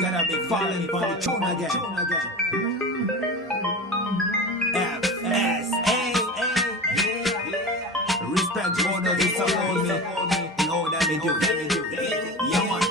Gotta be falling for the tune again. FSA. Respect orders, it's all on me. You know what I do. Yeah, man.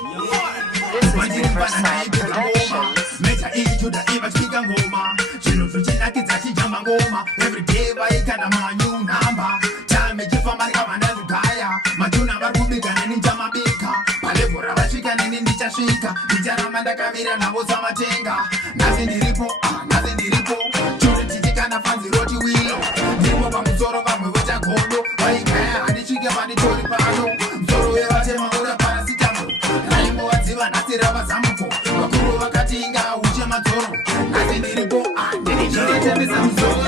This is Riverside Productions. Mecha ichuda iva chika ngoma chino tuchinakidza chijamba ngoma everyday vaikana manyu namba time chifamba rikavanda zvidhaya matuna vari kubika neni ndichamabika palevhora vasvika neni ndichasvika ndicharamba ndakamira navo samatenga nhasi ndiripo churi tichikana fanzi roti wilo ndipo pamusoro vamwe vechagodo vaikaya handisvike panditori pano musoro wevatema ura parasitamo raimbovadziva nhasi ravazamuko vakuru vakati inga uche madzoro nhasi ndiripo ndinichiretemesa musoro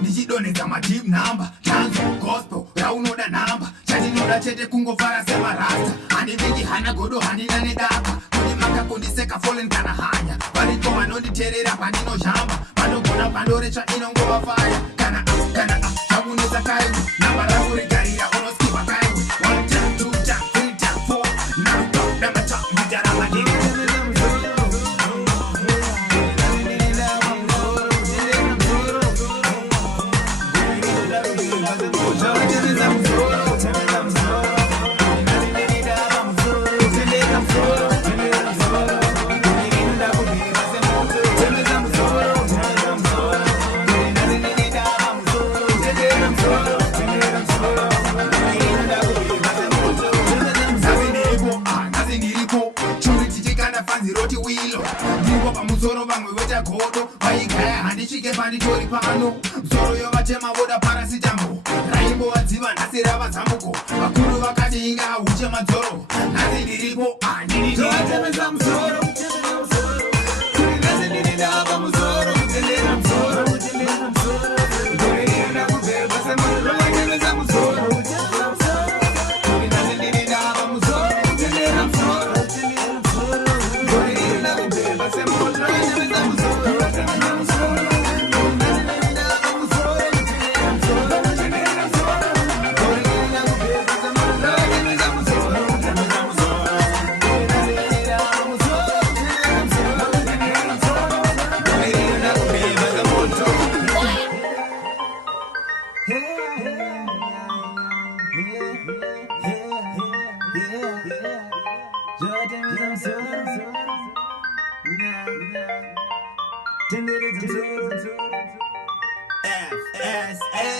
ndichidonedza madip namba tanzo gospel raunoda namba chatinoda chete kungofara semarasta handivingi hana godo handina nedaka kuni makakundiseka folen kana hanya variko vanonditeerera pandinozhamba vanogona pandoretsva inongovafaya kana zvakunetsa kaimwe namba rangu rigarira unoskipa kaimwe 1 time 2 time 3 time 4 naudamata nditaramba ndiri roti wilo ndipo pamusoro vamwe vechagodo vaikaya handisvike panditori pano musoro yovatema voda parasitamo raimbovadziva nhasi ravazamuko vakuru vakati inga uche madzoro nhasi ndiripo ndinichivatemesa musoro nhasi ndinindava musoro kutendera musoro ndorienda kubhebha semoto ravatemesa musoro FSA